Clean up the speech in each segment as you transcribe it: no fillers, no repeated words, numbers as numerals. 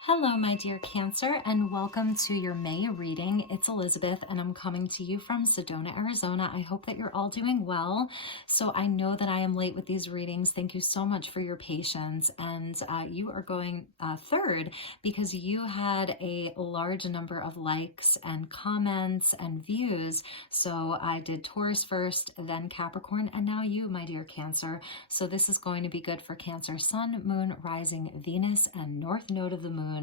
Hello, my dear Cancer, and welcome to your May reading. It's Elizabeth, and I'm coming to you from Sedona, Arizona. I hope that you're all doing well. So I know that I am late with these readings. Thank you so much for your patience. And you are going third because you had a large number of likes and comments and views. So I did Taurus first, then Capricorn, and now you, my dear Cancer. So this is going to be good for Cancer, Sun, Moon, Rising, Venus, and North Node of the Moon.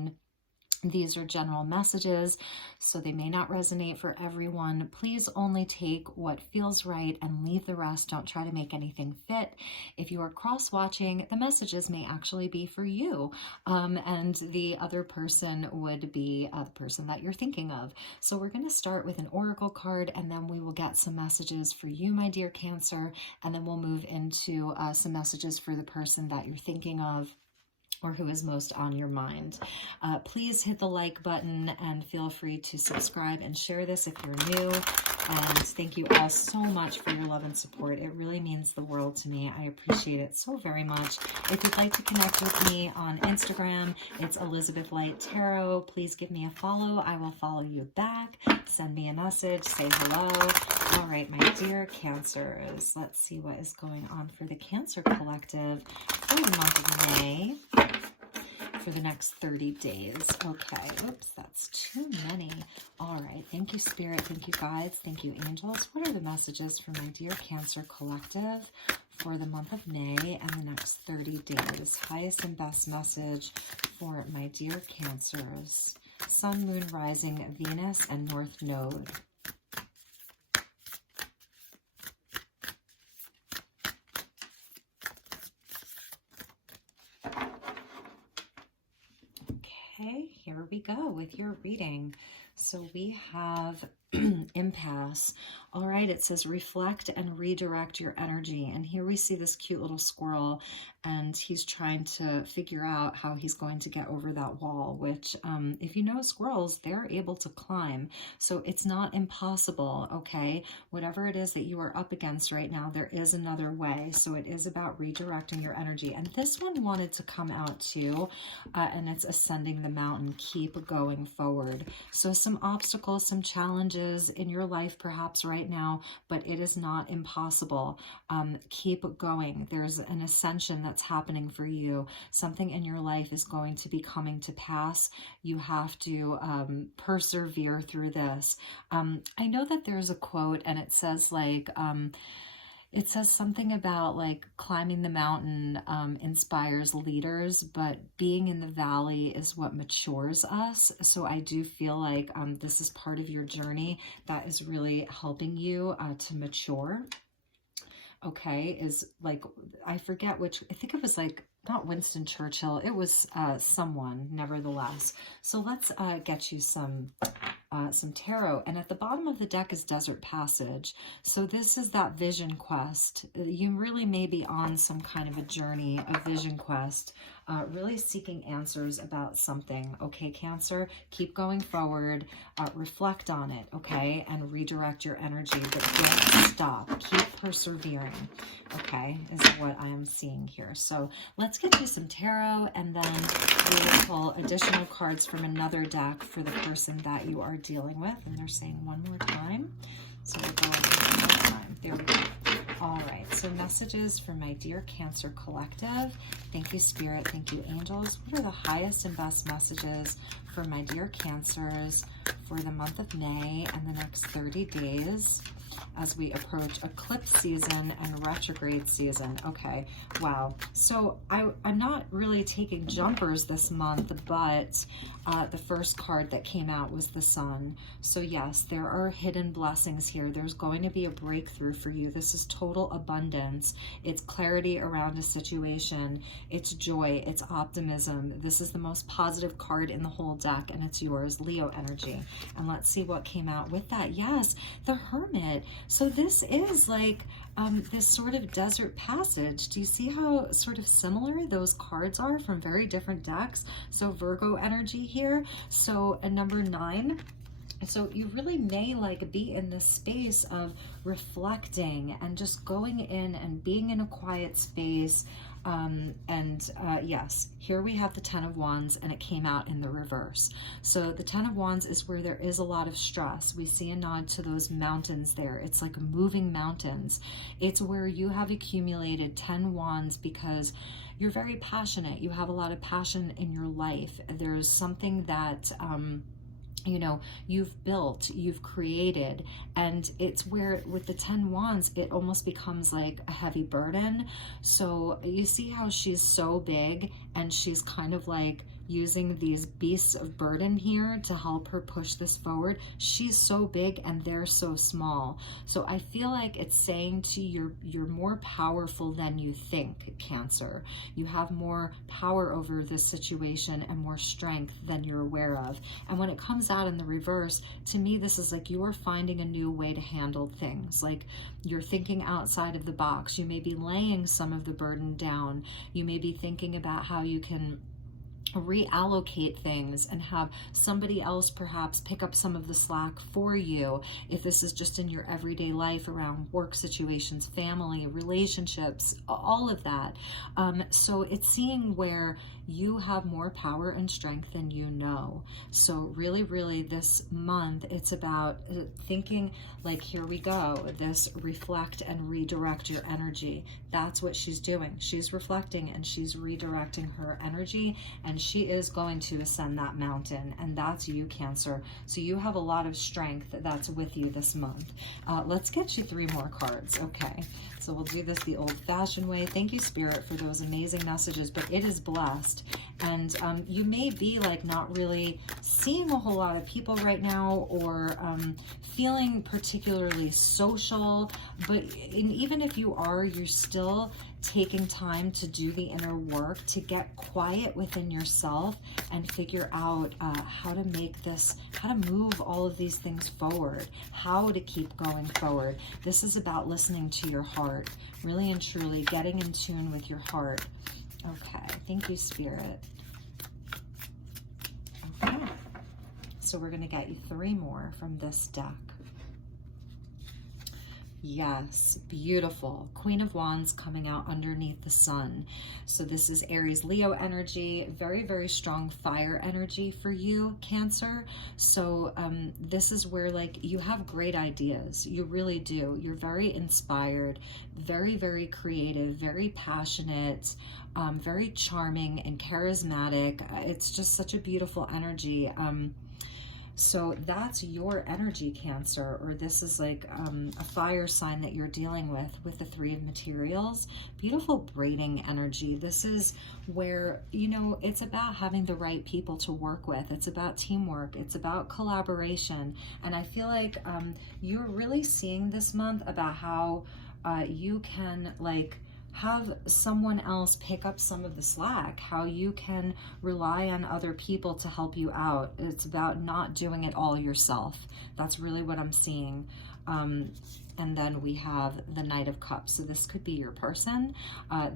These are general messages, so they may not resonate for everyone. Please only take what feels right and leave the rest. Don't try to make anything fit. If you are cross-watching, the messages may actually be for you, and the other person would be the person that you're thinking of. So we're going to start with an oracle card, and then we will get some messages for you, my dear Cancer, and then we'll move into some messages for the person that you're thinking of, or who is most on your mind. Please hit the like button and feel free to subscribe and share this if you're new. And thank you all so much for your love and support. It really means the world to me. I appreciate it so very much. If you'd like to connect with me on Instagram, it's elizabethlighttarot. Please give me a follow. I will follow you back. Send me a message. Say hello. All right, my dear Cancers, let's see what is going on for the Cancer Collective for the month of May, for the next 30 days. Okay, oops, that's too many. All right, thank you, Spirit. Thank you, guides. Thank you, angels. What are the messages for my dear Cancer Collective for the month of May and the next 30 days? Highest and best message for my dear Cancers. Sun, Moon, Rising, Venus, and North Node. Okay, here we go with your reading. So we have impasse. All right, it says reflect and redirect your energy. And here we see this cute little squirrel, and he's trying to figure out how he's going to get over that wall, which if you know squirrels, they're able to climb. So it's not impossible, okay? Whatever it is that you are up against right now, there is another way. So it is about redirecting your energy. And this one wanted to come out too, and it's ascending the mountain. Keep going forward. So some obstacles, some challenges in your life perhaps right now, but it is not impossible. Keep going. There's an ascension that's happening for you. Something in your life is going to be coming to pass. You have to persevere through this. I know that there's a quote, and it says like, it says something about like climbing the mountain inspires leaders, but being in the valley is what matures us. So I do feel like this is part of your journey that is really helping you to mature. Okay, is like, I forget which, I think it was like, not Winston Churchill, it was someone, nevertheless. So let's get you some tarot, and at the bottom of the deck is Desert Passage. So this is that vision quest. You really may be on some kind of a journey, a vision quest, really seeking answers about something. Okay, Cancer, keep going forward, reflect on it, okay, and redirect your energy, but don't stop. Keep persevering, okay, is what I am seeing here. So let's get you some tarot, and then we will pull additional cards from another deck for the person that you are dealing with. And they're saying one more time, so we'll go one more time. There we go. All right, so messages for my dear Cancer Collective. Thank you, Spirit. Thank you, angels. What are the highest and best messages for my dear Cancers for the month of May and the next 30 days as we approach eclipse season and retrograde season? Okay, wow. So I'm not really taking jumpers this month, but the first card that came out was the Sun. So yes, there are hidden blessings here. There's going to be a breakthrough for you. This is total abundance. It's clarity around a situation. It's joy. It's optimism. This is the most positive card in the whole deck, and it's yours, Leo energy. And let's see what came out with that. Yes, the Hermit. So this is like this sort of desert passage. Do you see how sort of similar those cards are from very different decks? So Virgo energy here. So a number 9 So you really may like be in this space of reflecting and just going in and being in a quiet space. Yes, here we have the Ten of Wands, and it came out in the reverse. So the Ten of Wands is where there is a lot of stress. We see a nod to those mountains there. It's like moving mountains. It's where you have accumulated 10 wands because you're very passionate. You have a lot of passion in your life. There's something that you know, you've built, you've created, and it's where with the 10 wands, it almost becomes like a heavy burden. So you see how she's so big, and she's kind of like using these beasts of burden here to help her push this forward. She's so big and they're so small. So I feel like it's saying to you, you're more powerful than you think, Cancer. You have more power over this situation and more strength than you're aware of. And when it comes out in the reverse, to me, this is like you're finding a new way to handle things. Like you're thinking outside of the box. You may be laying some of the burden down. You may be thinking about how you can reallocate things and have somebody else perhaps pick up some of the slack for you if this is just in your everyday life around work situations, family, relationships, all of that. So it's seeing where you have more power and strength than you know. So really this month, it's about thinking like, here we go, this reflect and redirect your energy. That's what she's doing. She's reflecting and she's redirecting her energy, and she is going to ascend that mountain, and that's you, Cancer. So you have a lot of strength that's with you this month. Let's get you 3 more cards. Okay, so we'll do this the old-fashioned way. Thank you, Spirit, for those amazing messages, but it is blessed. And you may be like not really seeing a whole lot of people right now, or feeling particularly social, but even if you are, you're still taking time to do the inner work, to get quiet within yourself and figure out how to make this, how to move all of these things forward, how to keep going forward. This is about listening to your heart, really and truly getting in tune with your heart. Okay, thank you, Spirit. Okay, so we're going to get you 3 more from this deck. Yes, beautiful. Queen of Wands coming out underneath the sun. So this is Aries, Leo energy, very strong fire energy for you, Cancer. So this is where like you have great ideas. You really do. You're very inspired, very creative, very passionate, very charming and charismatic. It's just such a beautiful energy. So that's your energy, Cancer, or this is like a fire sign that you're dealing with the 3 of materials. Beautiful braiding energy. This is where, you know, it's about having the right people to work with. It's about teamwork. It's about collaboration. And I feel like you're really seeing this month about how you can like have someone else pick up some of the slack, how you can rely on other people to help you out. It's about not doing it all yourself. That's really what I'm seeing. And then we have the Knight of Cups. So this could be your person.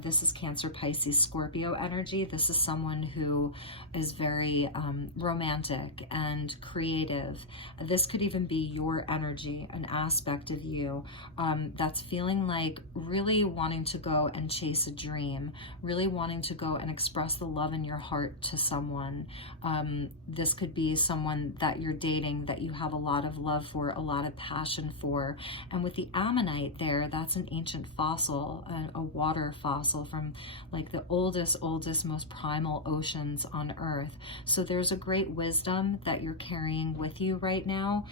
This is Cancer, Pisces, Scorpio energy. This is someone who is very romantic and creative. This could even be your energy, an aspect of you that's feeling like really wanting to go and chase a dream, really wanting to go and express the love in your heart to someone. This could be someone that you're dating that you have a lot of love for, a lot of passion for. And with the ammonite there, that's an ancient fossil, a water fossil from like the oldest, most primal oceans on Earth. So there's a great wisdom that you're carrying with you right now.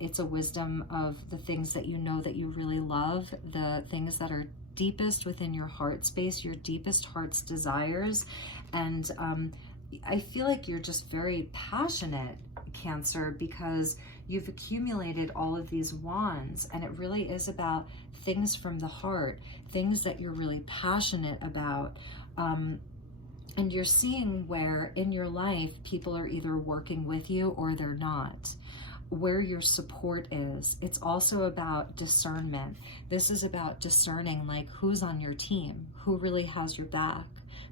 It's a wisdom of the things that you know that you really love, the things that are deepest within your heart space, your deepest heart's desires. And I feel like you're just very passionate, Cancer, because you've accumulated all of these wands, and it really is about things from the heart, things that you're really passionate about. And you're seeing where in your life people are either working with you or they're not. where your support is. It's also about discernment. This is about discerning like who's on your team, who really has your back,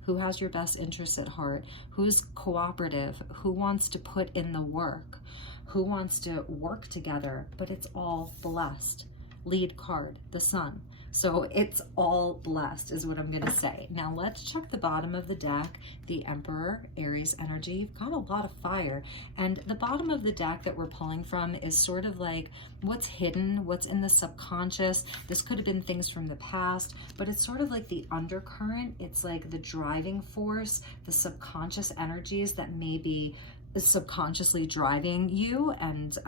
who has your best interests at heart, who's cooperative, who wants to put in the work, who wants to work together, but it's all blessed. Lead card, the Sun. So it's all blessed is what I'm going to say. Now let's check the bottom of the deck, the Emperor, Aries energy. You've got a lot of fire. And the bottom of the deck that we're pulling from is sort of like what's hidden, what's in the subconscious. This could have been things from the past, but it's sort of like the undercurrent. It's like the driving force, the subconscious energies that may be subconsciously driving you and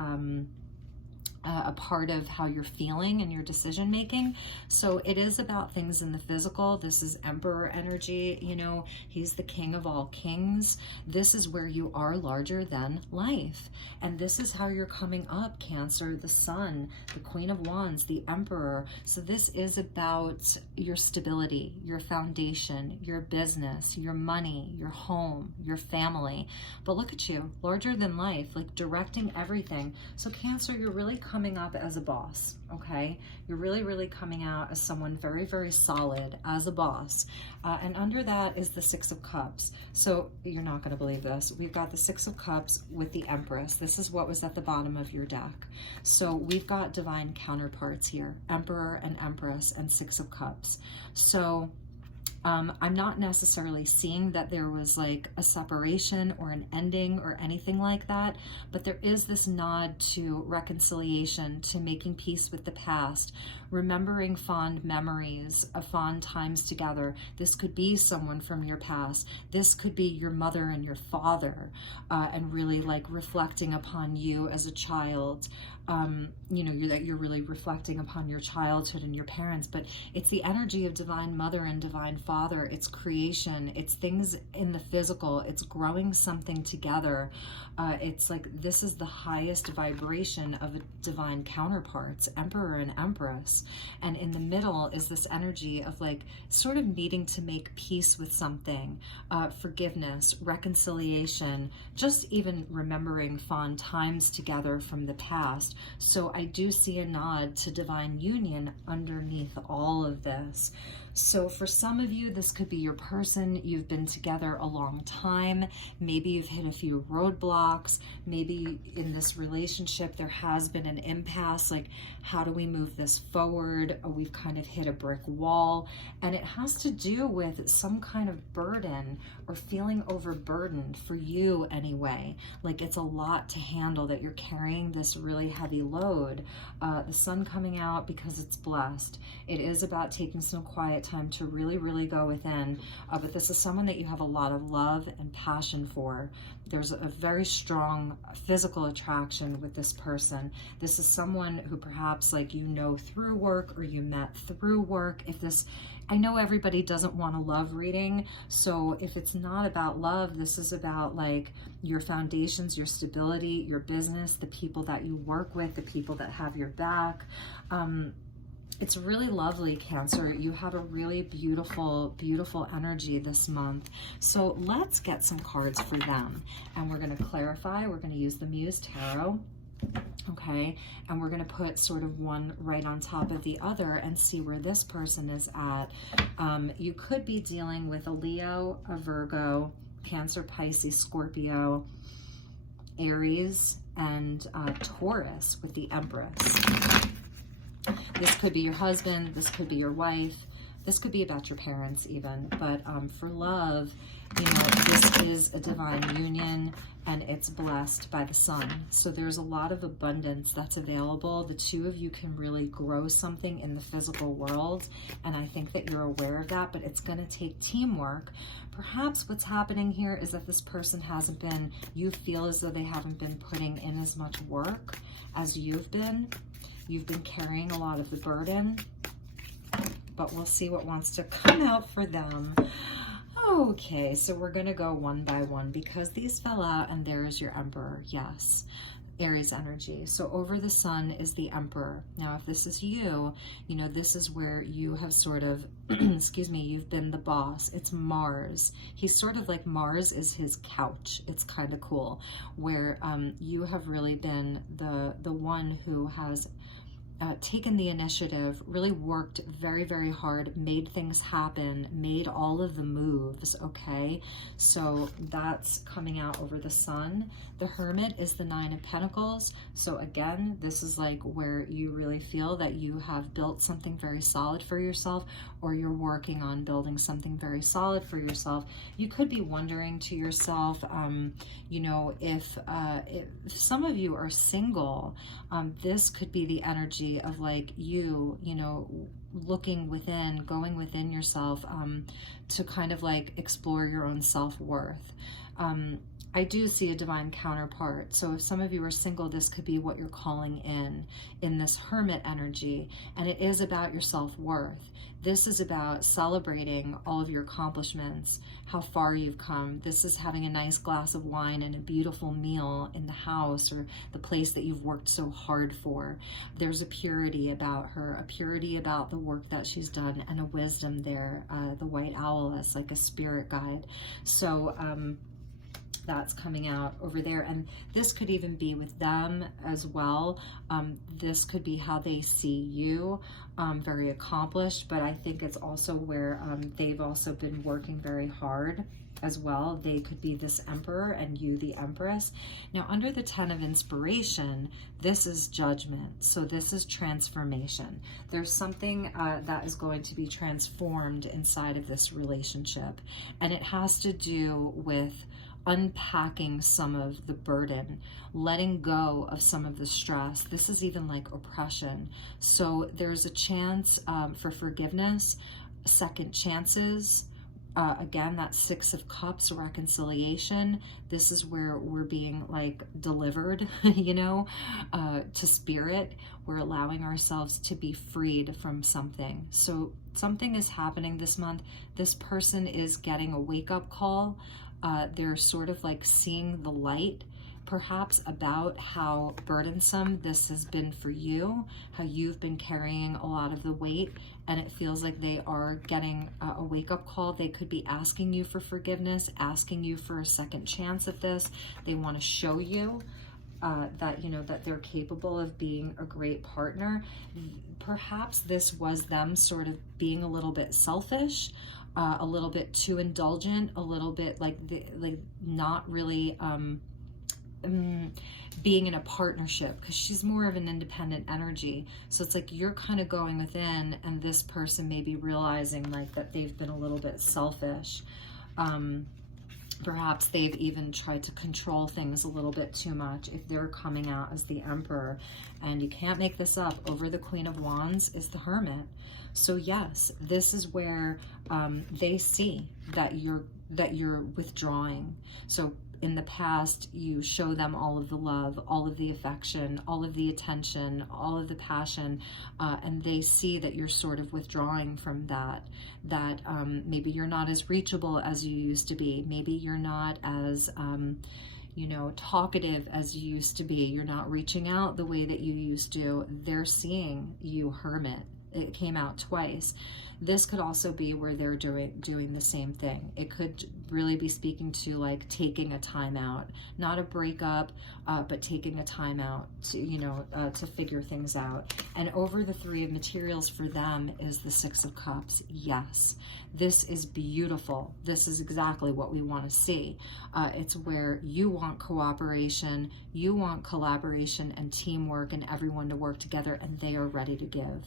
a part of how you're feeling and your decision making. So it is about things in the physical. This is Emperor energy. You know, he's the king of all kings. This is where you are larger than life. And this is how you're coming up, Cancer, the Sun, the Queen of Wands, the Emperor. So this is about your stability, your foundation, your business, your money, your home, your family. But look at you, larger than life, like directing everything. So Cancer, you're really coming up as a boss, okay? You're really coming out as someone very, very solid as a boss. And under that is the Six of Cups. So you're not going to believe this. We've got the Six of Cups with the Empress. This is what was at the bottom of your deck. So we've got divine counterparts here, Emperor and Empress and Six of Cups. So I'm not necessarily seeing that there was like a separation or an ending or anything like that, but there is this nod to reconciliation, to making peace with the past, remembering fond memories of fond times together. This could be someone from your past. This could be your mother and your father, and really like reflecting upon you as a child. You know, that you're really reflecting upon your childhood and your parents, but it's the energy of divine mother and divine father. It's creation. It's things in the physical. It's growing something together. It's like this is the highest vibration of a divine counterparts, Emperor and Empress. And in the middle is this energy of like sort of needing to make peace with something, forgiveness, reconciliation, just even remembering fond times together from the past. So I do see a nod to divine union underneath all of this. So for some of you, this could be your person. You've been together a long time. Maybe you've hit a few roadblocks. Maybe in this relationship, there has been an impasse. Like, how do we move this forward? We've kind of hit a brick wall. And it has to do with some kind of burden or feeling overburdened for you anyway. Like it's a lot to handle, that you're carrying this really heavy load. The sun coming out because it's blessed. It is about taking some quiet time to really go within. But this is someone that you have a lot of love and passion for. There's a very strong physical attraction with this person. This is someone who perhaps like you know through work or you met through work. If this, I know everybody doesn't want a love reading, so if it's not about love, this is about like your foundations, your stability, your business, the people that you work with, the people that have your back. It's really lovely, Cancer. You have a really beautiful energy this month. So let's get some cards for them. And we're going to clarify. We're going to use the Muse Tarot. Okay, and we're going to put sort of one right on top of the other and see where this person is at. You could be dealing with a Leo, a Virgo, Cancer, Pisces, Scorpio, Aries, and Taurus with the Empress. This could be your husband, this could be your wife, this could be about your parents even, but for love, you know, this is a divine union and it's blessed by the sun. So there's a lot of abundance that's available. The two of you can really grow something in the physical world, and I think that you're aware of that, but it's going to take teamwork. Perhaps what's happening here is that this person hasn't been, you feel as though they haven't been putting in as much work as you've been. You've been carrying a lot of the burden, but we'll see what wants to come out for them. Okay, so we're going to go one by one because these fell out, and there is your Emperor. Yes. Aries energy. So over the sun is the Emperor. Now, if this is you, you know, this is where you have sort of, excuse me, you've been the boss. It's Mars. He's sort of like Mars is his couch. It's kind of cool, where you have really been the one who has taken the initiative, really worked very, very hard, made things happen, made all of the moves, okay? So that's coming out over the sun. The Hermit is the Nine of Pentacles. So again, this is like where you really feel that you have built something very solid for yourself, or you're working on building something very solid for yourself. You could be wondering to yourself, you know, if some of you are single, this could be the energy of like you know, looking within, going within yourself to kind of like explore your own self-worth. I do see a divine counterpart. So if some of you are single, this could be what you're calling in this Hermit energy. And it is about your self-worth. This is about celebrating all of your accomplishments, how far you've come. This is having a nice glass of wine and a beautiful meal in the house or the place that you've worked so hard for. There's a purity about her, a purity about the work that she's done, and a wisdom there. The white owl is like a spirit guide. So, that's coming out over there, and this could even be with them as well. This could be how they see you, very accomplished, but I think it's also where they've also been working very hard as well. They could be this Emperor and you the Empress. Now under the 10 of Inspiration, this is judgment. So this is transformation. There's something that is going to be transformed inside of this relationship, and it has to do with unpacking some of the burden, letting go of some of the stress. This is even like oppression. So there's a chance for forgiveness, second chances. Again, that Six of Cups, reconciliation. This is where we're being like delivered, you know, to spirit. We're allowing ourselves to be freed from something. So something is happening this month. This person is getting a wake-up call. They're sort of like seeing the light, perhaps, about how burdensome this has been for you, how you've been carrying a lot of the weight, and it feels like they are getting a wake-up call. They could be asking you for forgiveness, asking you for a second chance at this. They want to show you that, you know, that they're capable of being a great partner. Perhaps this was them sort of being a little bit selfish, a little bit too indulgent, a little bit like not really being in a partnership, because she's more of an independent energy. So it's like you're kind of going within, and this person may be realizing like that they've been a little bit selfish. Perhaps they've even tried to control things a little bit too much if they're coming out as the Emperor. And you can't make this up. Over the Queen of Wands is the Hermit. So yes, this is where they see that you're withdrawing. So in the past, you show them all of the love, all of the affection, all of the attention, all of the passion, and they see that you're sort of withdrawing from that maybe you're not as reachable as you used to be. Maybe you're not as, you know, talkative as you used to be. You're not reaching out the way that you used to. They're seeing you, Hermit. It came out twice. This could also be where they're doing the same thing. It could really be speaking to like taking a time out, not a breakup, but taking a time out to, you know, to figure things out. And over the Three of Materials for them is the Six of Cups. Yes, this is beautiful. This is exactly what we want to see. It's where you want cooperation, you want collaboration and teamwork and everyone to work together, and they are ready to give.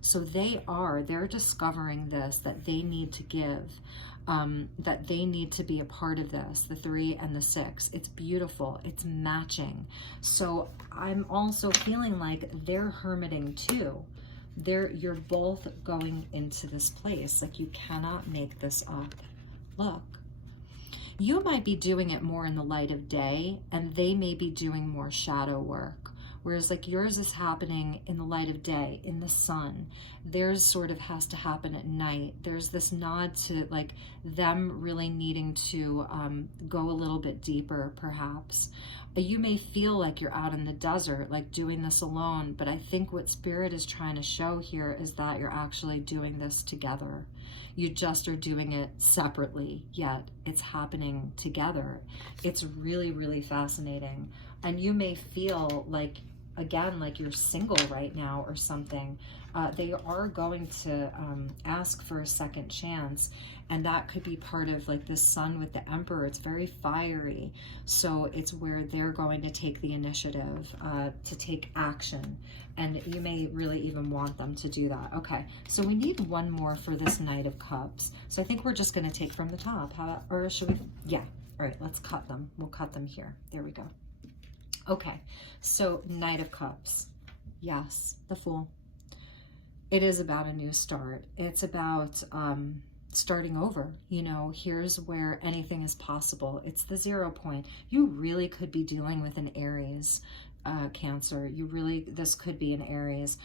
So they're discovering this, that they need to give, that they need to be a part of this, the 3 and the 6. It's beautiful. It's matching. So I'm also feeling like they're hermiting too. You're both going into this place. Like, you cannot make this up. Look. You might be doing it more in the light of day, and they may be doing more shadow work, Whereas like yours is happening in the light of day, in the sun. Theirs sort of has to happen at night. There's this nod to like them really needing to go a little bit deeper, perhaps. You may feel like you're out in the desert, like doing this alone, but I think what Spirit is trying to show here is that you're actually doing this together. You just are doing it separately, yet it's happening together. It's really, really fascinating. And you may feel like, again, like you're single right now or something. They are going to ask for a second chance, and that could be part of like this sun with the Emperor. It's very fiery, so it's where they're going to take the initiative, to take action, and you may really even want them to do that. Okay, so we need one more for this Knight of Cups. So I think we're just going to take from the top. Or should we? Yeah. All right, let's cut them. We'll cut them here. There we go. Okay, so Knight of Cups. Yes, the Fool. It is about a new start. It's about starting over. You know, here's where anything is possible. It's the 0 point. You really could be dealing with an Aries, Cancer. This could be an Aries,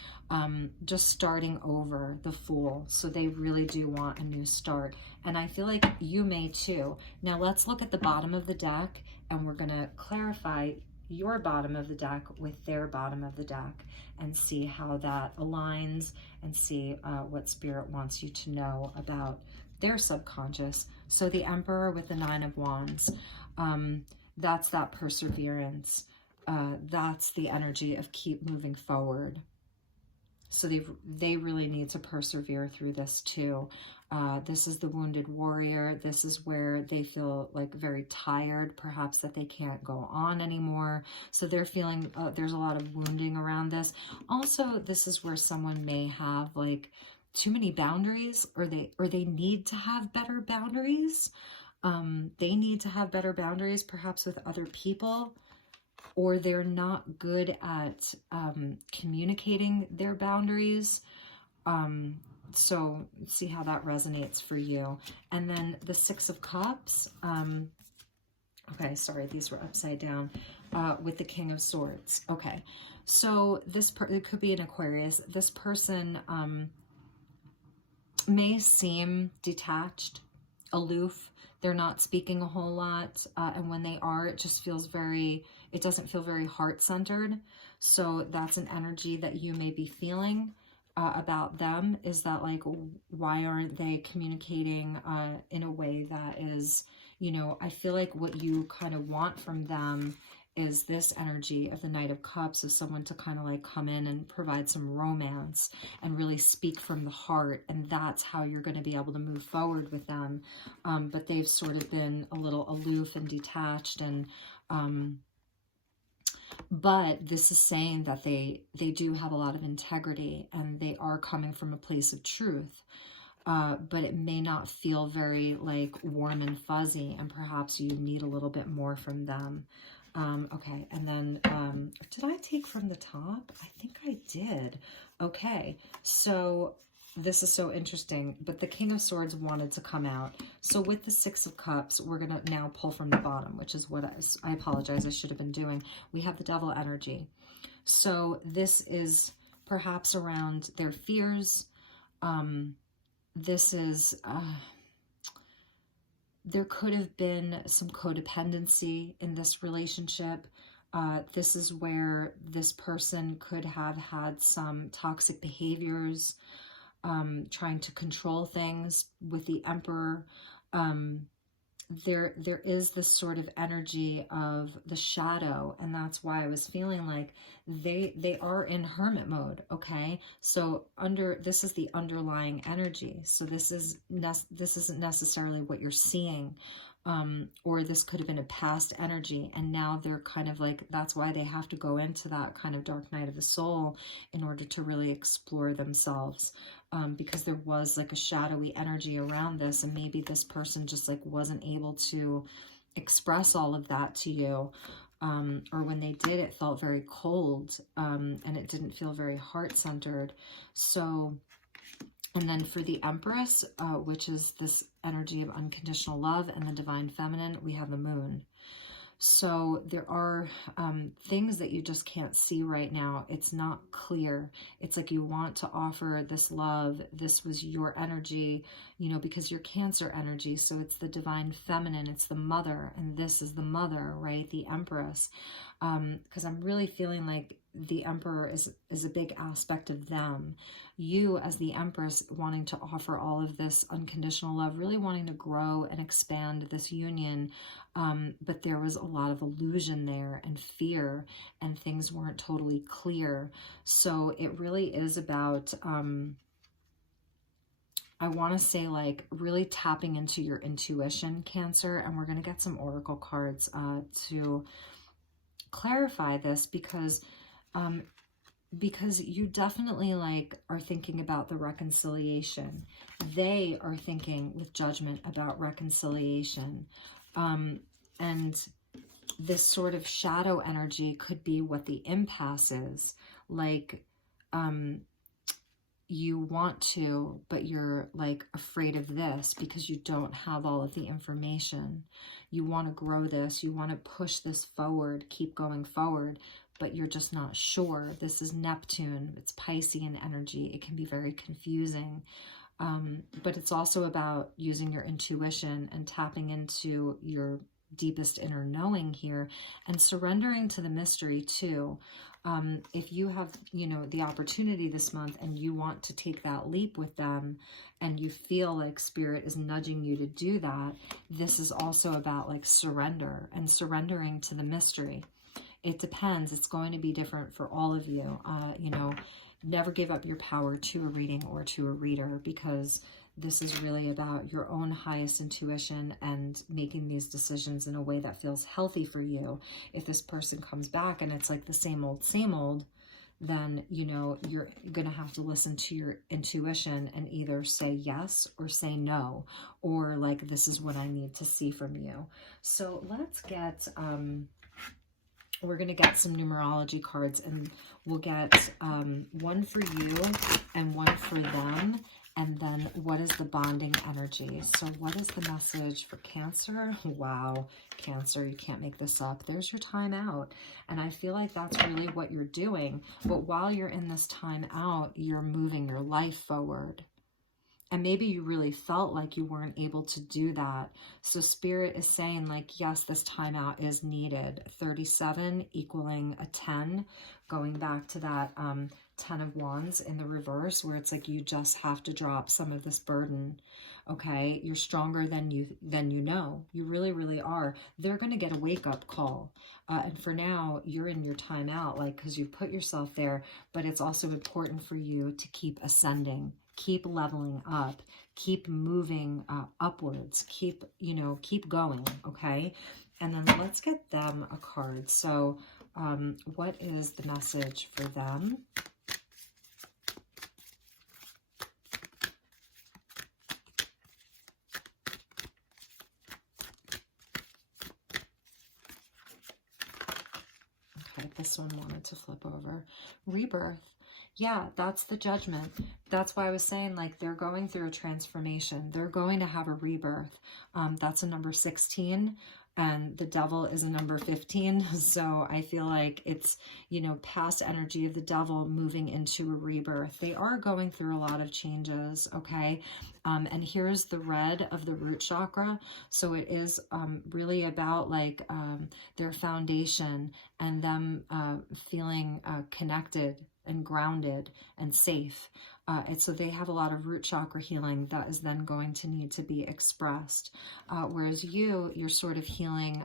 just starting over, the Fool. So they really do want a new start. And I feel like you may too. Now let's look at the bottom of the deck, and we're going to clarify your bottom of the deck with their bottom of the deck and see how that aligns, and see what Spirit wants you to know about their subconscious. So the Emperor with the 9 of Wands, that's that perseverance. That's the energy of keep moving forward. So they really need to persevere through this too. This is the wounded warrior. This is where they feel like very tired, perhaps that they can't go on anymore. So they're feeling there's a lot of wounding around this. Also, this is where someone may have like too many boundaries, or they need to have better boundaries. They need to have better boundaries, perhaps with other people, or they're not good at communicating their boundaries. So see how that resonates for you. And then the 6 of Cups. Okay, sorry, these were upside down. With the King of Swords. Okay, so it could be an Aquarius. This person may seem detached, aloof. They're not speaking a whole lot, and when they are, it just feels it doesn't feel very heart-centered. So that's an energy that you may be feeling about them, is that like, why aren't they communicating in a way that is, you know, I feel like what you kind of want from them is this energy of the Knight of Cups, is someone to kind of like come in and provide some romance and really speak from the heart, and that's how you're going to be able to move forward with them. But they've sort of been a little aloof and detached, and but this is saying that they do have a lot of integrity, and they are coming from a place of truth. But it may not feel very like warm and fuzzy, and perhaps you need a little bit more from them. Okay, and then did I take from the top? I think I did. Okay, so this is so interesting, but the King of Swords wanted to come out. So with the 6 of Cups, we're going to now pull from the bottom, which is what I apologize, I should have been doing. We have the Devil energy. So this is perhaps around their fears. This is... there could have been some codependency in this relationship. This is where this person could have had some toxic behaviors, trying to control things with the Emperor. There is this sort of energy of the shadow, and that's why I was feeling like they are in hermit mode. Okay, so this is the underlying energy. So this isn't necessarily what you're seeing, or this could have been a past energy, and now they're kind of like, that's why they have to go into that kind of dark night of the soul in order to really explore themselves. Because there was like a shadowy energy around this, and maybe this person just like wasn't able to express all of that to you, or when they did, it felt very cold, and it didn't feel very heart-centered. So, and then for the Empress, which is this energy of unconditional love and the divine feminine, we have the Moon. So there are things that you just can't see right now. It's not clear. It's like you want to offer this love. This was your energy, you know, because you're Cancer energy. So it's the divine feminine. It's the mother. And this is the mother, right? The Empress. Because I'm really feeling like the Emperor is a big aspect of them. You as the Empress wanting to offer all of this unconditional love, really wanting to grow and expand this union. But there was a lot of illusion there and fear, and things weren't totally clear. So it really is about, I want to say, like, really tapping into your intuition, Cancer. And we're going to get some oracle cards to clarify this, because you definitely like are thinking about the reconciliation. They are thinking with judgment about reconciliation. And this sort of shadow energy could be what the impasse is. Like, you want to, but you're like afraid of this because you don't have all of the information. You want to grow this, you want to push this forward, keep going forward, but you're just not sure. This is Neptune, it's Piscean energy. It can be very confusing. But it's also about using your intuition and tapping into your deepest inner knowing here, and surrendering to the mystery too. If you have, you know, the opportunity this month and you want to take that leap with them, and you feel like Spirit is nudging you to do that, this is also about like surrender and surrendering to the mystery. It depends. It's going to be different for all of you. You know, never give up your power to a reading or to a reader, because this is really about your own highest intuition and making these decisions in a way that feels healthy for you. If this person comes back and it's like the same old, then, you know, you're going to have to listen to your intuition and either say yes or say no, or like, this is what I need to see from you. So let's get, we're going to get some numerology cards, and we'll get one for you and one for them. And then what is the bonding energy? So what is the message for Cancer? Wow, Cancer, you can't make this up. There's your time out. And I feel like that's really what you're doing. But while you're in this time out, you're moving your life forward. And maybe you really felt like you weren't able to do that. So Spirit is saying, like, yes, this time out is needed. 37 equaling a 10, going back to that 10 of Wands in the reverse, where it's like you just have to drop some of this burden. Okay, you're stronger than you know. You really, really are. They're going to get a wake-up call. And for now, you're in your time out, like, because you put yourself there. But it's also important for you to keep ascending, keep leveling up, keep moving upwards, keep going, okay? And then let's get them a card. So what is the message for them? Okay, this one wanted to flip over. Rebirth. Yeah, that's the judgment. That's why I was saying, like, they're going through a transformation. They're going to have a rebirth. That's a number 16, and the devil is a number 15. So I feel like it's, you know, past energy of the devil moving into a rebirth. They are going through a lot of changes, okay? And here's the red of the root chakra. So it is really about, like, their foundation and them feeling connected and grounded and safe. And so they have a lot of root chakra healing that is then going to need to be expressed. Whereas you're sort of healing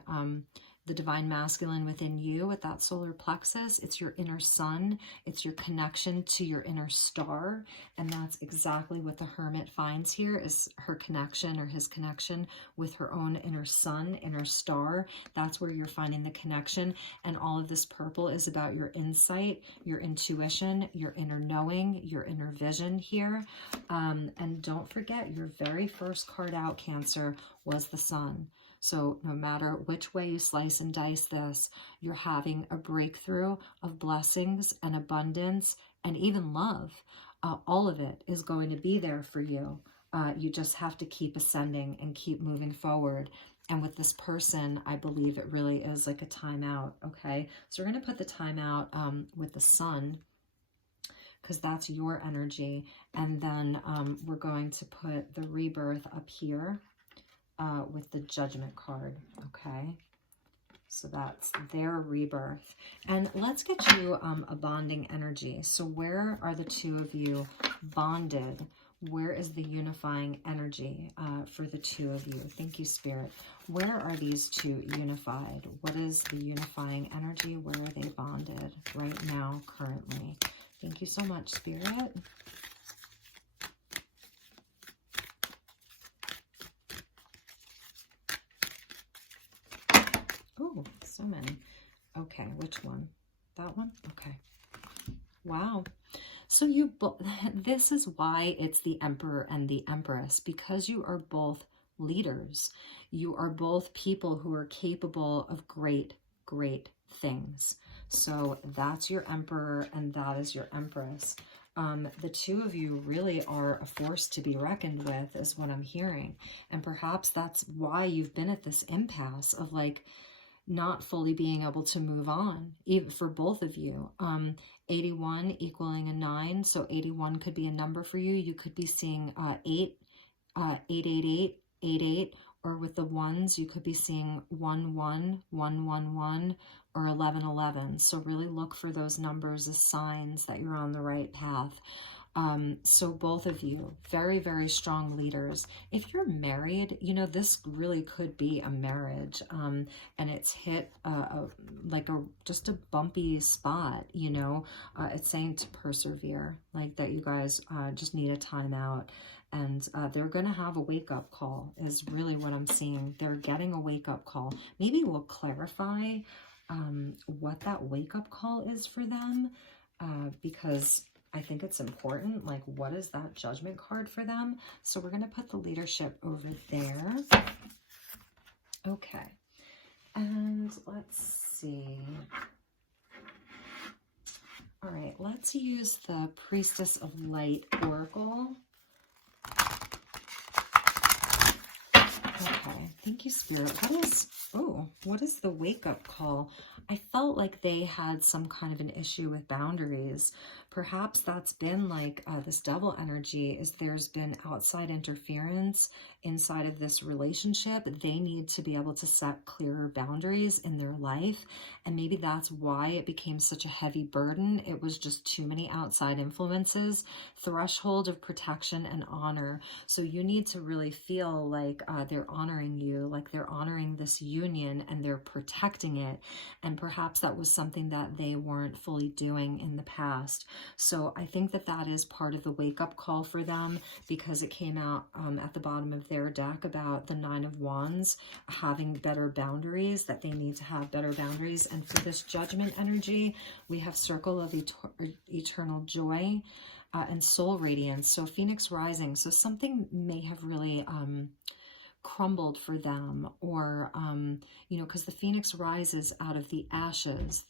the divine masculine within you with that solar plexus. It's your inner sun. It's your connection to your inner star. And that's exactly what the hermit finds here, is her connection, or his connection with her own inner sun, inner star. That's where you're finding the connection. And all of this purple is about your insight, your intuition, your inner knowing, your inner vision here. And don't forget, your very first card out, Cancer, was the sun. So no matter which way you slice and dice this, you're having a breakthrough of blessings and abundance and even love. All of it is going to be there for you. You just have to keep ascending and keep moving forward. And with this person, I believe it really is like a timeout, okay? So we're going to put the timeout with the sun, because that's your energy. And then we're going to put the rebirth up here with the Judgment card, okay? So that's their rebirth. And let's get you a bonding energy. So where are the two of you bonded? Where is the unifying energy for the two of you? Thank you, Spirit. Where are these two unified? What is the unifying energy? Where are they bonded right now, currently? Thank you so much, Spirit. Oh, so many. Okay, which one? That one? Okay. Wow. So this is why it's the Emperor and the Empress, because you are both leaders. You are both people who are capable of great, great things. So that's your Emperor and that is your Empress. The two of you really are a force to be reckoned with, is what I'm hearing. And perhaps that's why you've been at this impasse of like not fully being able to move on, even for both of you. 81 equaling a 9, so 81 could be a number for you. You could be seeing 8, 888, 88, or with the ones, you could be seeing 11, 111, or 1111. So really look for those numbers as signs that you're on the right path. So both of you, very, very strong leaders. If you're married, you know, this really could be a marriage, and it's hit just a bumpy spot, you know. It's saying to persevere, like that you guys just need a timeout. And they're going to have a wake-up call is really what I'm seeing. They're getting a wake-up call. Maybe we'll clarify what that wake-up call is for them, because I think it's important. Like, what is that Judgment card for them? So we're going to put the leadership over there. Okay. And let's see. All right, let's use the Priestess of Light Oracle. Okay, thank you, Spirit. What is the wake-up call? I felt like they had some kind of an issue with boundaries. Perhaps that's been like this double energy, is there's been outside interference inside of this relationship. They need to be able to set clearer boundaries in their life. And maybe that's why it became such a heavy burden. It was just too many outside influences, threshold of protection and honor. So you need to really feel like they're honoring you, like they're honoring this union and they're protecting it. And perhaps that was something that they weren't fully doing in the past. So I think that that is part of the wake-up call for them, because it came out at the bottom of their deck about the 9 of Wands having better boundaries, that they need to have better boundaries. And for this Judgment energy, we have Circle of Eternal Joy and Soul Radiance. So Phoenix Rising. So something may have really crumbled for them, or you know, because the Phoenix rises out of the ashes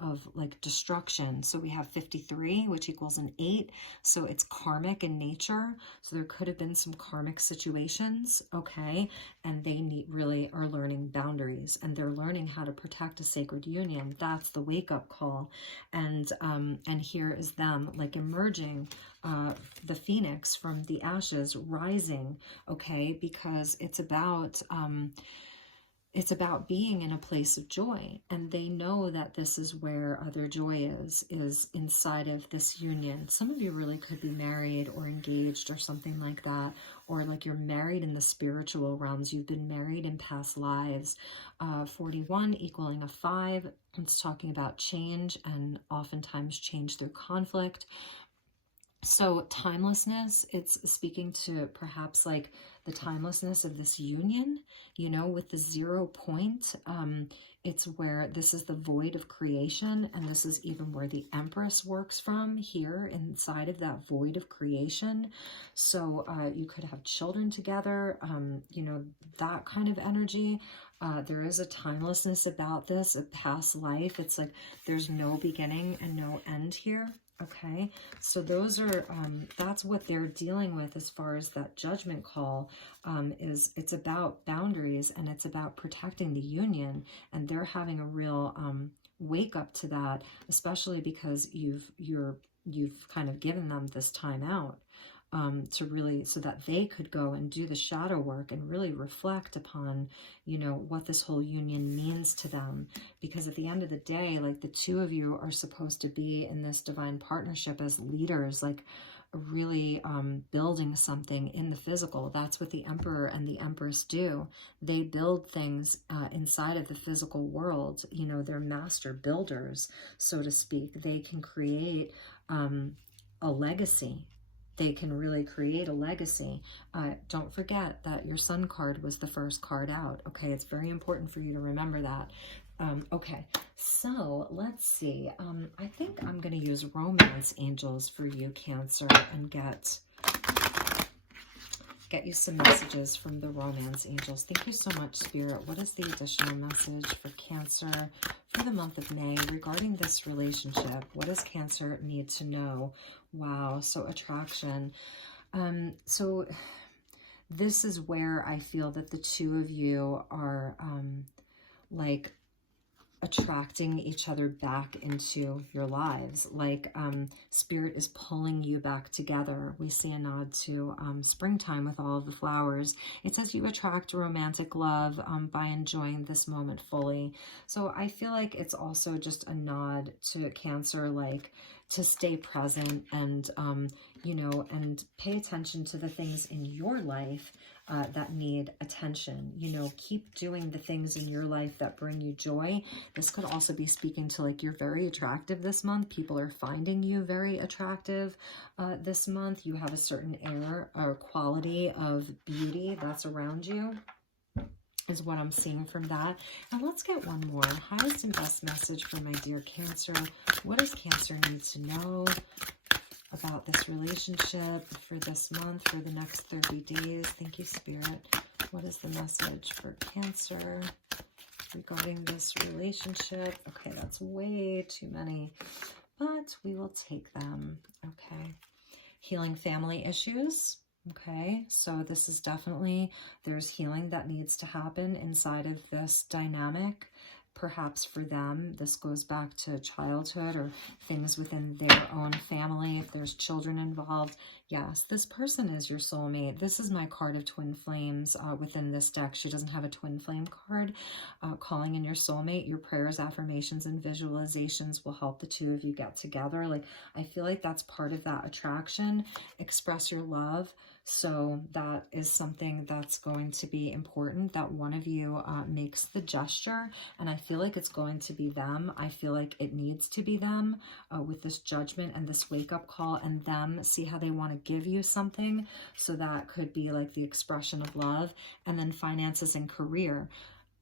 of like destruction. So we have 53, which equals an 8. So it's karmic in nature. So there could have been some karmic situations, okay? And they really are learning boundaries, and they're learning how to protect a sacred union. That's the wake-up call. And here is them like emerging, the phoenix from the ashes, rising, okay? Because it's about being in a place of joy, and they know that this is where their joy is inside of this union. Some of you really could be married or engaged or something like that, or like you're married in the spiritual realms. You've been married in past lives. 41 equaling a 5. It's talking about change, and oftentimes change through conflict. So timelessness, it's speaking to perhaps like the timelessness of this union, you know, with the 0 point. It's where this is the void of creation, and this is even where the Empress works from, here inside of that void of creation. So you could have children together, you know, that kind of energy. There is a timelessness about this, a past life. It's like there's no beginning and no end here. Okay, so those are, that's what they're dealing with as far as that judgment call, is it's about boundaries and it's about protecting the union, and they're having a real wake up to that, especially because you've kind of given them this time out. To really, so that they could go and do the shadow work and really reflect upon, you know, what this whole union means to them. Because at the end of the day, like, the two of you are supposed to be in this divine partnership as leaders, like really building something in the physical. That's what the Emperor and the Empress do. They build things inside of the physical world. You know, they're master builders, so to speak. They can create a legacy. They can really create a legacy. Don't forget that your Sun card was the first card out. Okay, it's very important for you to remember that. Okay, so let's see. I think I'm going to use Romance Angels for you, Cancer, and get you some messages from the Romance Angels. Thank you so much, Spirit. What is the additional message for Cancer for the month of May regarding this relationship? What does Cancer need to know? Wow, so attraction. So this is where I feel that the two of you are like attracting each other back into your lives. Like Spirit is pulling you back together. We see a nod to springtime with all of the flowers. It says you attract romantic love by enjoying this moment fully. So I feel like it's also just a nod to Cancer, like to stay present and you know, and pay attention to the things in your life that need attention. You know, keep doing the things in your life that bring you joy. This could also be speaking to, like, you're very attractive this month. People are finding you very attractive this month. You have a certain air or quality of beauty that's around you, is what I'm seeing from that. And let's get one more. Highest and best message for my dear Cancer. What does Cancer need to know about this relationship for this month, for the next 30 days? Thank you, Spirit. What is the message for Cancer regarding this relationship? Okay, that's way too many, but we will take them. Okay. Healing family issues. Okay, so this is definitely, there's healing that needs to happen inside of this dynamic. Perhaps for them, this goes back to childhood or things within their own family. If there's children involved, yes, this person is your soulmate. This is my card of twin flames within this deck. She doesn't have a twin flame card. Calling in your soulmate, your prayers, affirmations, and visualizations will help the two of you get together. Like, I feel like that's part of that attraction. Express your love. So that is something that's going to be important, that one of you makes the gesture. And I feel like it's going to be them. I feel like it needs to be them with this judgment and this wake-up call, and them see how they want to give you something. So that could be like the expression of love. And then finances and career.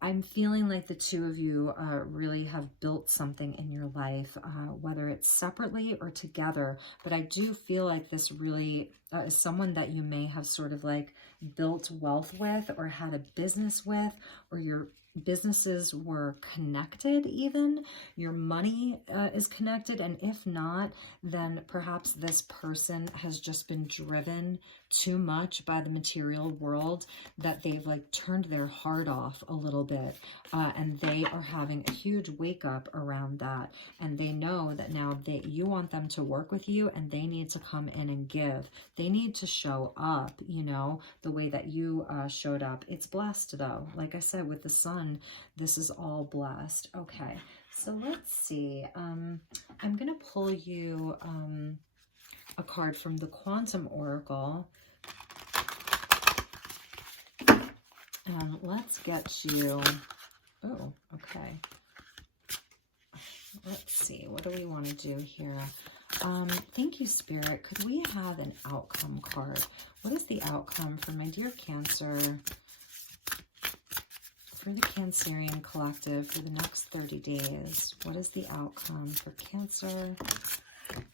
I'm feeling like the two of you really have built something in your life, whether it's separately or together. But I do feel like this really is someone that you may have sort of like built wealth with, or had a business with, or your businesses were connected even. Your money is connected. And if not, then perhaps this person has just been driven too much by the material world, that they've like turned their heart off a little bit, and they are having a huge wake up around that, and they know that now you want them to work with you, and they need to come in and give. They need to show up, you know, the way that you showed up. It's blessed though. Like I said, with the sun, this is all blessed. Okay, so let's see. I'm gonna pull you a card from the Quantum Oracle. And let's get you, oh, okay. Let's see, what do we want to do here? Thank you, Spirit. Could we have an outcome card? What is the outcome for my dear Cancer, for the Cancerian Collective for the next 30 days? What is the outcome for Cancer?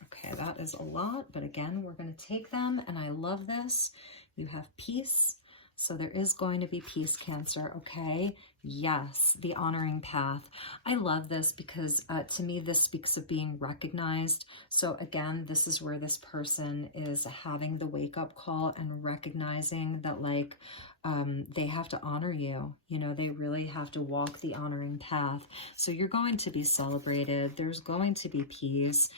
Okay, that is a lot, but again, we're going to take them, and I love this. You have peace, So there is going to be peace, Cancer, okay? Yes, the honoring path. I love this because to me, this speaks of being recognized. So again, this is where this person is having the wake-up call and recognizing that, like, they have to honor you. You know, they really have to walk the honoring path. So you're going to be celebrated. There's going to be peace.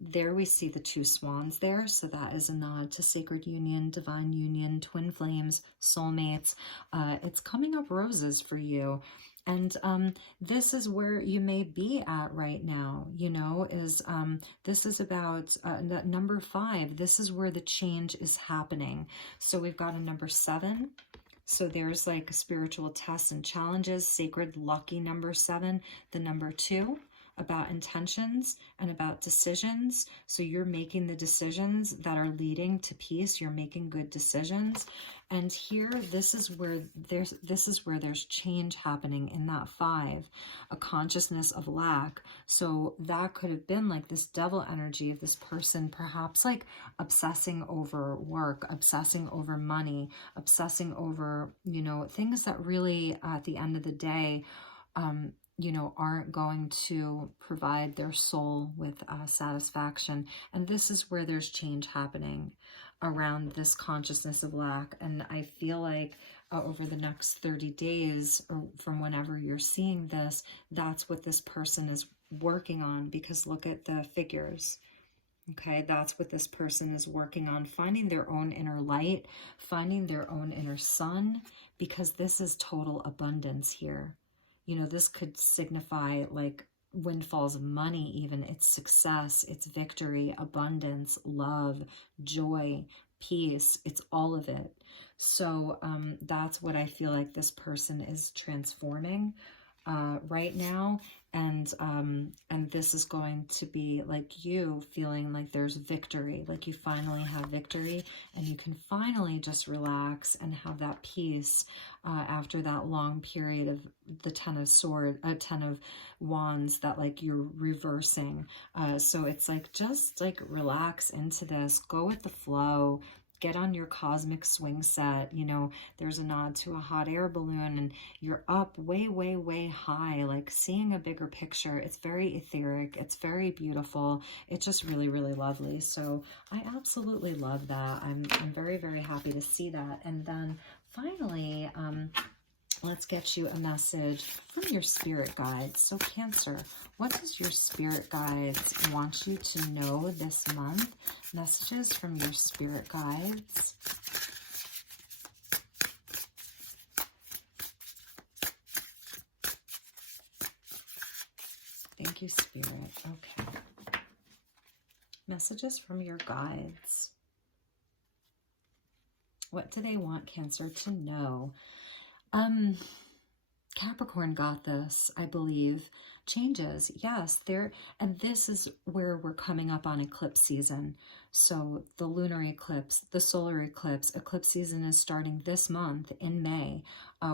There we see the two swans there, so that is a nod to sacred union, divine union, twin flames, soulmates. It's coming up roses for you. And this is where you may be at right now, you know, is this is about number 5. This is where the change is happening. So we've got a number 7. So there's like spiritual tests and challenges, sacred lucky number 7, the number 2, about intentions and about decisions. So you're making the decisions that are leading to peace. You're making good decisions. And here, this is where there's change happening in that 5, a consciousness of lack. So that could have been like this devil energy of this person, perhaps like obsessing over work, obsessing over money, obsessing over, you know, things that really at the end of the day, you know, aren't going to provide their soul with satisfaction. And this is where there's change happening around this consciousness of lack. And I feel like over the next 30 days, or from whenever you're seeing this, that's what this person is working on, because look at the figures. Okay, that's what this person is working on, finding their own inner light, finding their own inner sun, because this is total abundance here. You know, this could signify like windfalls of money, even. It's success, it's victory, abundance, love, joy, peace. It's all of it. So that's what I feel like this person is transforming right now. And this is going to be like you feeling like there's victory, like you finally have victory, and you can finally just relax and have that peace after that long period of the 10 of wands that like you're reversing. So it's like, just like relax into this, go with the flow. Get on your cosmic swing set. You know, there's a nod to a hot air balloon, and you're up way, way, way high, like seeing a bigger picture. It's very etheric. It's very beautiful. It's just really, really lovely. So I absolutely love that. I'm very, very happy to see that. And then finally, let's get you a message from your spirit guides. So Cancer, what does your spirit guides want you to know this month? Messages from your spirit guides. Thank you, Spirit. Okay. Messages from your guides. What do they want Cancer to know? Capricorn got this, I believe. Changes, yes, there, and this is where we're coming up on eclipse season. So the lunar eclipse, the solar eclipse season is starting this month in May.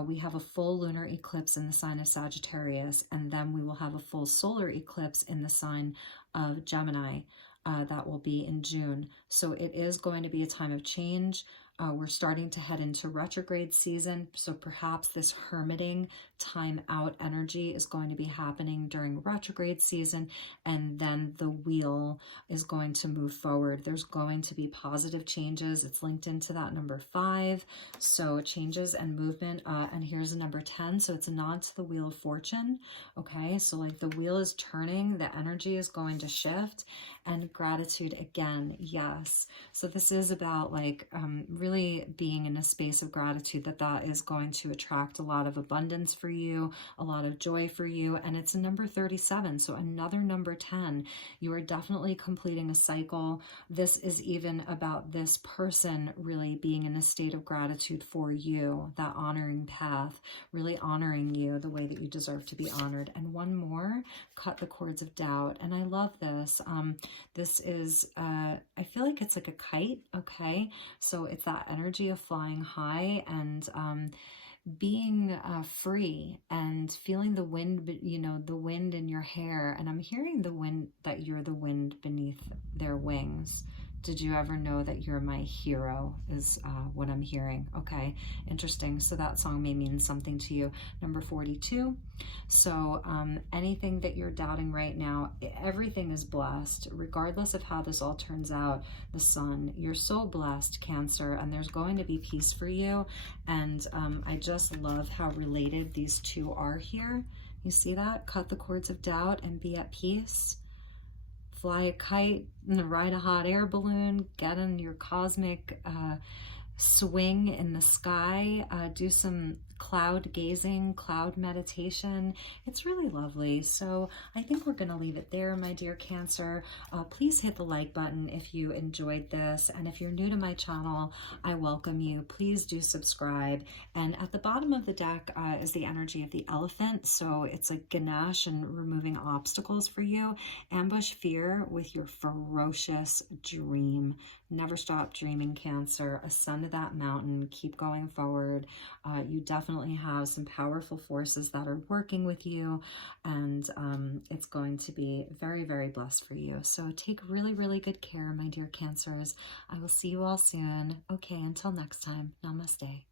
We have a full lunar eclipse in the sign of Sagittarius, and then we will have a full solar eclipse in the sign of Gemini. That will be in June. So it is going to be a time of change. We're starting to head into retrograde season, so perhaps this hermiting, time out energy is going to be happening during retrograde season, and then the wheel is going to move forward. There's going to be positive changes. It's linked into that number 5, so changes and movement, and here's a number 10, so it's a nod to the Wheel of Fortune. Okay, so like the wheel is turning, the energy is going to shift, and gratitude again, yes. So this is about like really being in a space of gratitude, that is going to attract a lot of abundance for you, a lot of joy for you. And it's a number 37, so another number 10. You are definitely completing a cycle. This is even about this person really being in a state of gratitude for you, that honoring path, really honoring you the way that you deserve to be honored. And one more, cut the cords of doubt. And I love this. This is, I feel like it's like a kite, okay? So it's that energy of flying high and being free and feeling the wind, you know, the wind in your hair. And I'm hearing the wind, that you're the wind beneath their wings. Did you ever know that you're my hero is what I'm hearing. Okay, interesting. So that song may mean something to you. Number 42. So anything that you're doubting right now, everything is blessed. Regardless of how this all turns out, the sun, you're so blessed, Cancer, and there's going to be peace for you. And I just love how related these two are here. You see that? Cut the cords of doubt and be at peace. Fly a kite, ride a hot air balloon, get in your cosmic swing in the sky, do some cloud gazing, cloud meditation. It's really lovely. So I think we're going to leave it there, my dear Cancer. Please hit the like button if you enjoyed this. And if you're new to my channel, I welcome you. Please do subscribe. And at the bottom of the deck is the energy of the elephant. So it's like Ganesh and removing obstacles for you. Ambush fear with your ferocious dream. Never stop dreaming, Cancer. Ascend to that mountain. Keep going forward. You definitely have some powerful forces that are working with you, and it's going to be very, very blessed for you. So take really, really good care, my dear Cancers. I will see you all soon. Okay, until next time. Namaste.